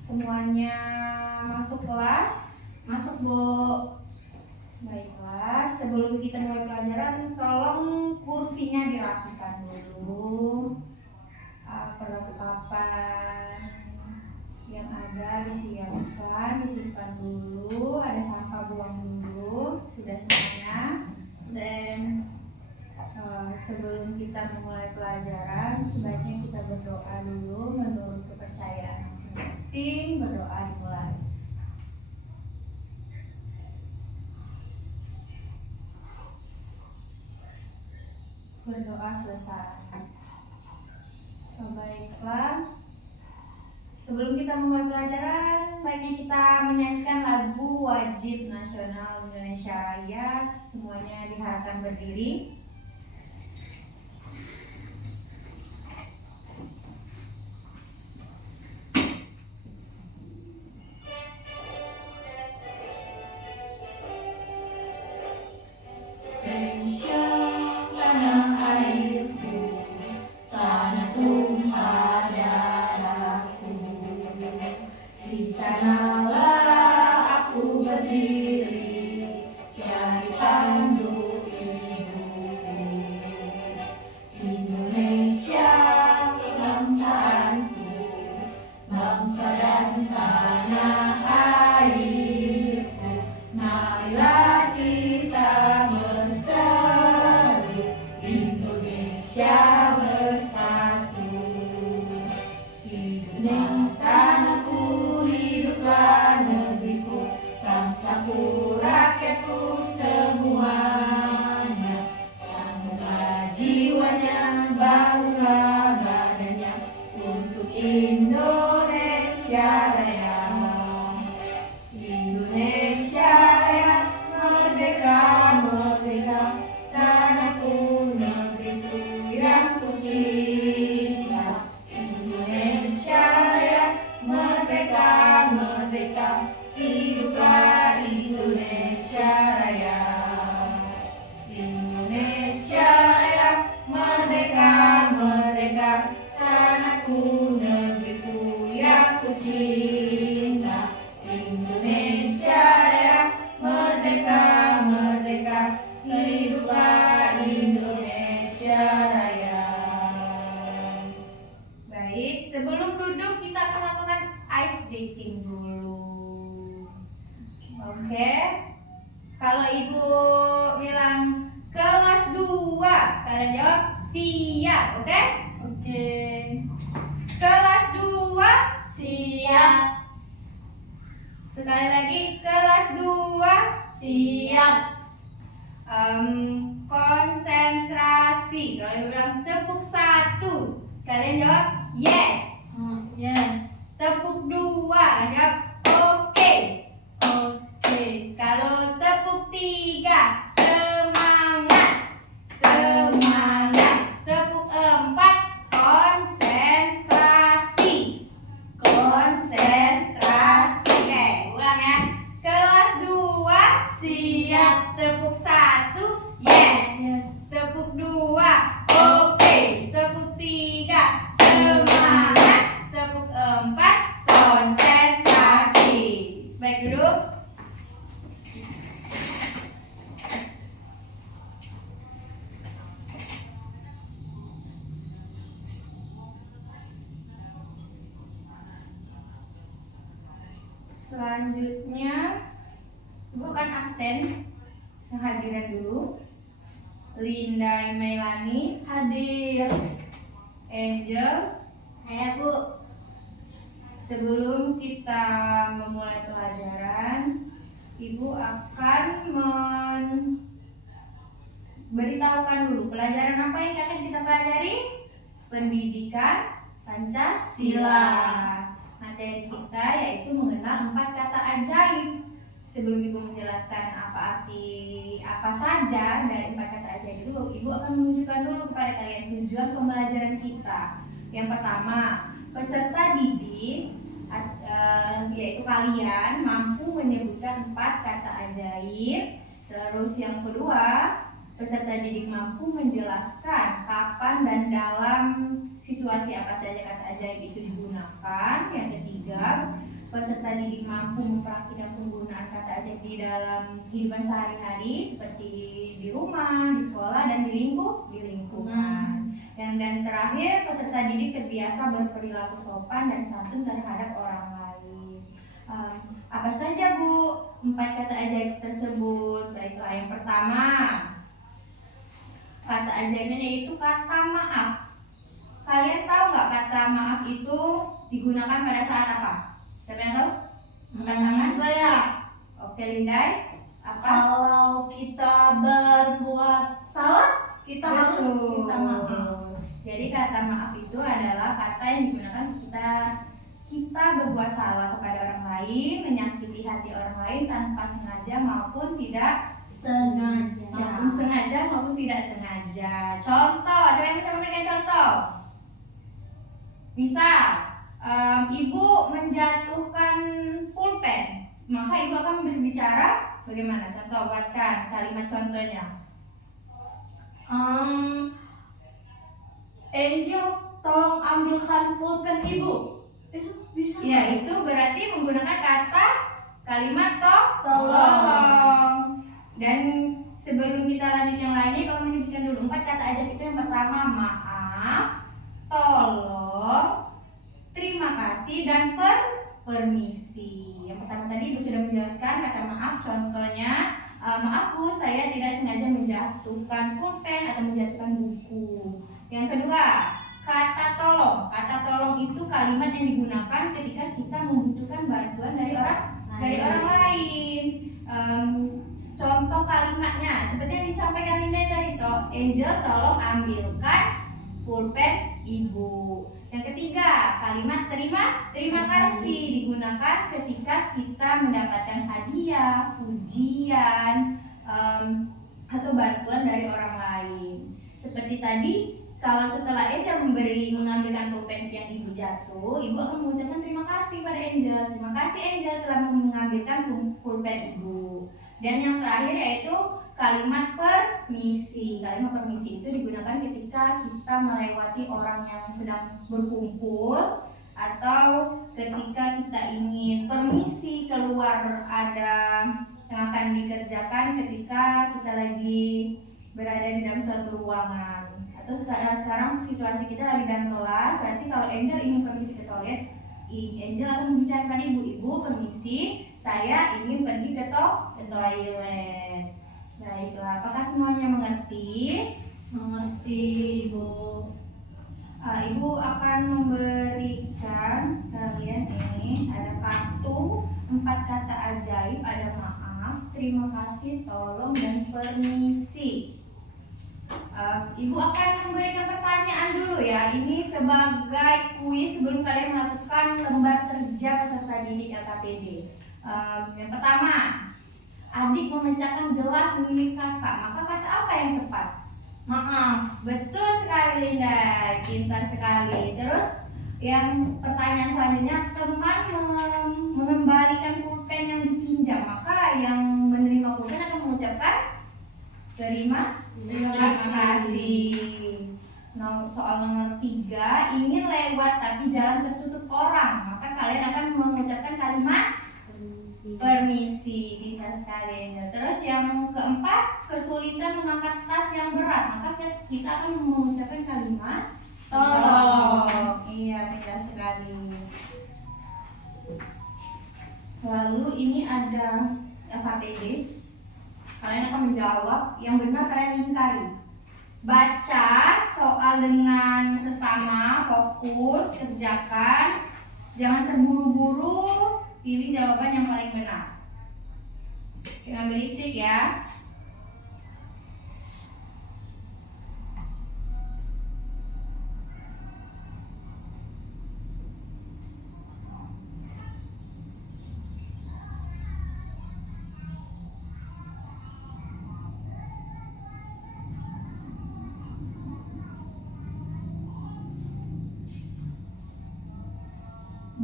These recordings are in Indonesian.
Semuanya masuk kelas? Masuk, Bu. Baiklah, sebelum kita mulai pelajaran, tolong kursinya dirapikan dulu. Perlengkapan yang ada disimpan dulu. Ada sampah buang dulu. Sudah semuanya. Dan sebelum kita memulai pelajaran, sebaiknya kita berdoa dulu menurut kepercayaan masing-masing. Berdoa dimulai. Berdoa selesai. Baiklah, sebelum kita memulai pelajaran, baiknya kita menyanyikan lagu wajib nasional Indonesia Raya. Semuanya diharapkan berdiri. Sebelum duduk kita akan lakukan ice breaking dulu. Oke. Kalau ibu bilang kelas 2, kalian jawab siap, oke? Oke. Kelas 2 Siap. Sekali lagi kelas 2 Siap. Konsentrasi. Kalau ibu bilang tepuk 1, kalian jawab yes. Yes. Tepuk 2, jawab oke. Oke. Kalau tepuk 3, semangat. Semangat. Tepuk 4, konsentrasi. Konsentrasi. Oke, ulang ya. Kelas 2 siap. Tepuk 1, yes. Yes. Tepuk 2, oke. Tepuk 3, semangat. Tepuk 4, konsentrasi. Baik, duduk. Selanjutnya, ibu akan absen kehadiran dulu. Linda Imelani, Hadir. Angel. Saya, Bu. Sebelum kita memulai pelajaran, ibu akan memberitahukan dulu pelajaran apa yang akan kita pelajari. Pendidikan Pancasila. Materi kita yaitu mengenal 4 kata ajaib. Sebelum ibu menjelaskan apa saja dari 4 kata ajaib itu, ibu akan menunjukkan dulu kepada kalian tujuan pembelajaran kita. Yang pertama, peserta didik yaitu kalian mampu menyebutkan 4 kata ajaib. Terus yang kedua, peserta didik mampu menjelaskan kapan dan dalam situasi apa saja kata ajaib itu digunakan. Yang ketiga, peserta didik mampu mempraktikkan penggunaan kata ajaib di dalam kehidupan sehari-hari seperti di rumah, di sekolah, dan di lingkungan. Dan terakhir, peserta didik terbiasa berperilaku sopan dan santun terhadap orang lain. Apa saja Bu 4 kata ajaib tersebut? Baiklah, yang pertama, kata ajaibnya yaitu kata maaf. Kalian tahu nggak kata maaf itu digunakan pada saat apa? Siapa yang tahu? Angkat tangan. Saya. Oke, Lindai. Apa? Kalau kita berbuat salah, kita harus Betul. minta maaf. Jadi kata maaf itu adalah kata yang digunakan kita berbuat salah kepada orang lain, menyakiti hati orang lain tanpa sengaja maupun tidak sengaja maupun tidak sengaja. Contoh, siapa yang bisa memberikan contoh? Misal, ibu menjatuhkan pulpen, maka ibu akan berbicara bagaimana? Contoh, buatkan kalimat contohnya. Angel, tolong ambilkan pulpen ibu. Itu bisa. Ya, itu berarti menggunakan kata kalimat tolong. Dan sebelum kita lanjut yang lainnya, Ibu akan menyebutkan dulu 4 kata ajaib itu. Yang pertama, maaf, tolong, terima kasih, dan permisi. Yang pertama tadi Ibu sudah menjelaskan kata maaf. Contohnya, maaf Bu, saya tidak sengaja menjatuhkan pulpen atau menjatuhkan buku. Yang kedua, kata tolong. Kata tolong itu kalimat yang digunakan ketika kita membutuhkan bantuan dari orang lain. Contoh kalimatnya seperti yang disampaikan Linda tadi, Angel, tolong ambilkan pulpen ibu. Yang ketiga, kalimat terima kasih digunakan ketika kita mendapatkan hadiah, pujian, atau bantuan dari orang lain. Seperti tadi, kalau setelah Angel mengambilkan pulpen yang ibu jatuh, ibu akan mengucapkan terima kasih pada Angel. Terima kasih Angel telah mengambilkan pulpen ibu. Dan yang terakhir yaitu kalimat permisi. Kalimat permisi itu digunakan ketika kita melewati orang yang sedang berkumpul, atau ketika kita ingin permisi keluar ada yang akan dikerjakan ketika kita lagi berada di dalam suatu ruangan. Atau sekarang situasi kita lagi dalam kelas, berarti kalau Angel ingin permisi ke toilet, Angel akan membicarakan ibu, permisi, saya ingin pergi ke toilet. Baiklah, apakah semuanya mengerti? Mengerti Ibu. Ibu akan memberikan kalian ini ada kartu 4 kata ajaib, ada maaf, terima kasih, tolong, dan permisi. Ibu akan memberikan pertanyaan dulu ya. Ini sebagai kuis sebelum kalian melakukan lembar kerja peserta didik LKPD. Yang pertama, adik memecahkan gelas milik kakak, maka kata apa yang tepat? Maaf. Betul sekali Linda, pintar sekali. Terus yang pertanyaan selanjutnya, teman mengembalikan pulpen yang dipinjam, maka yang menerima pulpen akan mengucapkan terima kasih. Soal nomor 3, ingin lewat tapi jalan tertutup orang, maka kalian akan mengucapkan kalimat permisi. Pintar sekali. Terus yang keempat, kesulitan mengangkat tas yang berat, maka kita akan mengucapkan kalimat tolong. Iya, pintar sekali. Lalu ini ada LKPD. Kalian akan menjawab yang benar, kalian ingkari. Baca soal dengan sesama, fokus, kerjakan, jangan terburu-buru, pilih jawaban yang paling benar. Jangan berisik ya.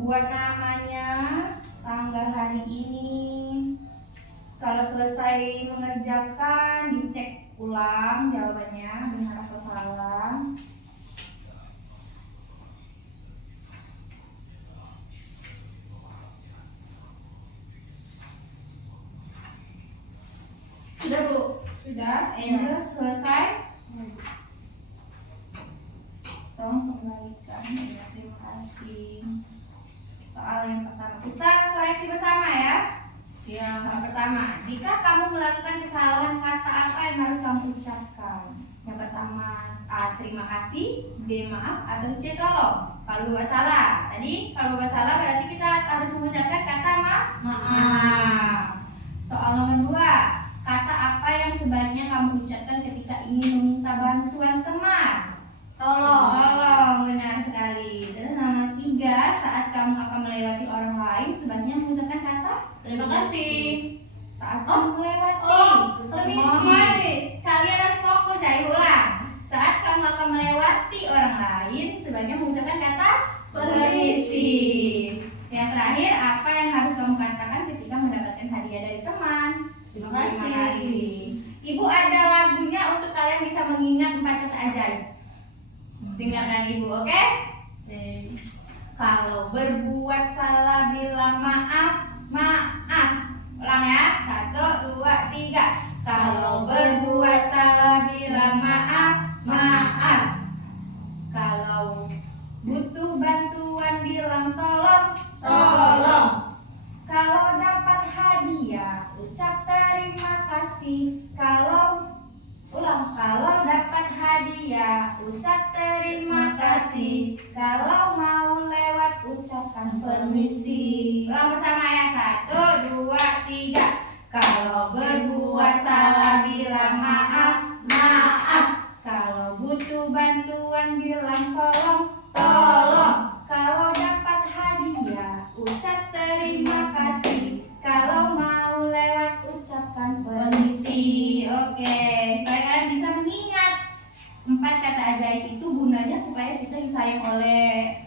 Buat namanya, tanggal hari ini. Kalau selesai mengerjakan, dicek ulang jawabannya benar atau salah. Sudah Bu. Sudah. Angel selesai. Tolong kembalikan ya, terima kasih. Soal yang pertama kita koreksi bersama ya. Ya. Soal pertama, jika kamu melakukan kesalahan, kata apa yang harus kamu ucapkan? Yang pertama, A. Terima kasih, B. Maaf, atau C. Tolong. Kalau dua salah, tadi kalau dua salah berarti kita harus mengucapkan kata maaf. Soal nomor 2, kata apa yang sebaiknya kamu ucapkan ketika ingin meminta bantuan teman? Tolong, benar sekali. Terus nomor 3, saat kamu akan melewati orang lain, sebaiknya mengucapkan kata Terima kasih. saat kamu melewati. Permisi. Kalian harus fokus ya, ulang. Saat kamu akan melewati orang lain, sebaiknya mengucapkan kata permisi. Yang terakhir, apa yang harus kamu katakan ketika mendapatkan hadiah dari teman? Terima kasih. Ibu ada lagunya untuk kalian bisa mengingat 4 kata ajaib. Dengarkan Ibu, oke? Kalau berbuat salah bilang maaf, maaf. Ulang ya, 1, 2, 3. Kalau berbuat salah bilang maaf, maaf. Kalau butuh bantuan bilang tolong, tolong. Kalau dapat hadiah ucap terima kasih. Kalau dapat hadiah ucap terima kasih. Kalau mau lewat ucapkan permisi. Ulang bersama ya, 1, 2, 3. Kalau berbuat salah bilang maaf, maaf. Kalau butuh bantuan bilang tolong, tolong. Kalau dapat hadiah ucap terima kasih. Kalau mau lewat ucapkan permisi. Oke, supaya kalian bisa mengingat 4 kata ajaib itu gunanya supaya kita disayang oleh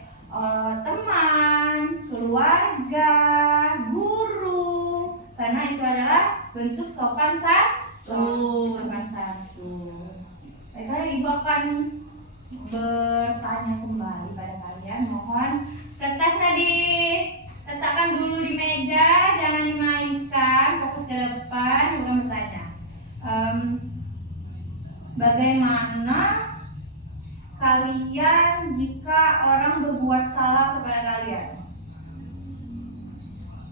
teman, keluarga, guru, karena itu adalah bentuk sopan santun. Baiklah, Ibu akan bertanya kembali pada kalian. Mohon kertasnya diletakkan dulu di meja, jangan dimainkan, fokus ke depan. Ibu akan bertanya, bagaimana kalian jika orang berbuat salah kepada kalian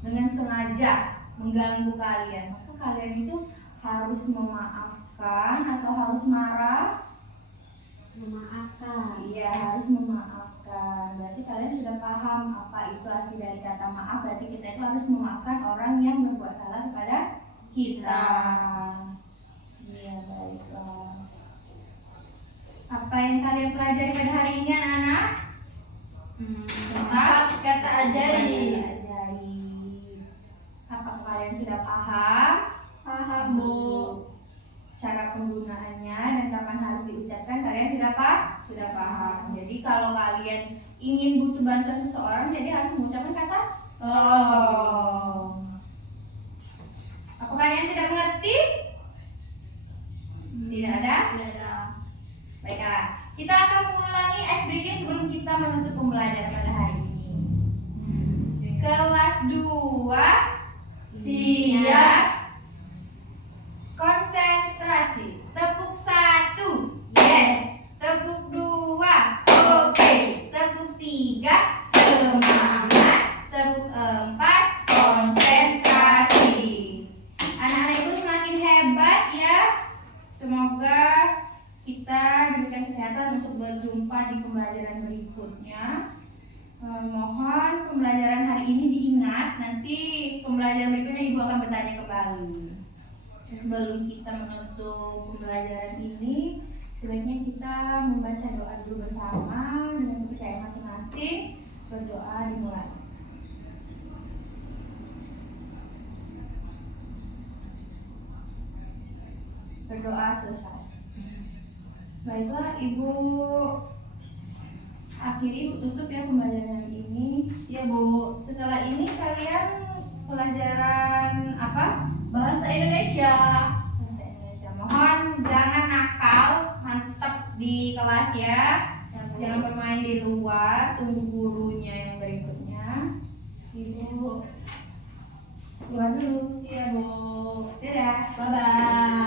dengan sengaja mengganggu kalian, maka kalian itu harus memaafkan atau harus marah? Memaafkan. Iya, harus memaafkan. Berarti kalian sudah paham apa itu arti dari kata maaf. Berarti kita itu harus memaafkan orang yang berbuat salah kepada kita. Iya, baiklah. Apa yang kalian pelajari pada hari ini, anak-anak? Empat kata ajaib. Apakah kalian sudah paham? Paham Bu. Cara penggunaannya dan kapan harus diucapkan kalian sudah paham. Jadi kalau kalian ingin butuh bantuan seseorang, jadi harus mengucapkan kata tolong. Apa kalian tidak mengerti? Tidak ada? Tidak ada. Baiklah, kita akan mengulangi ice breaking sebelum kita menutup pembelajaran pada hari ini. Kelas 2 siap. Konsentrasi. Tepuk 1, yes. Tepuk 2, oke. Tepuk 3, semangat. Tepuk 4, konsentrasi. Anak-anak Ibu semakin hebat ya. Semoga kita diberikan kesehatan untuk berjumpa di pembelajaran berikutnya. Mohon pembelajaran hari ini diingat. Nanti pembelajaran berikutnya Ibu akan bertanya kembali. Sebelum kita menutup pembelajaran ini, sebaiknya kita membaca doa dulu bersama dengan kepercayaan masing-masing. Berdoa dimulai. Berdoa selesai. Baiklah, Ibu akhiri, tutup ya pembelajaran ini. Ya Bu. Setelah ini kalian pelajaran apa? Bahasa Indonesia. Bahasa Indonesia. Mohon jangan nakal, mantap di kelas ya. Jangan bermain di luar, tunggu gurunya yang berikutnya. Ibu keluar dulu. Iya Bu. Dadah. Bye bye. Dah.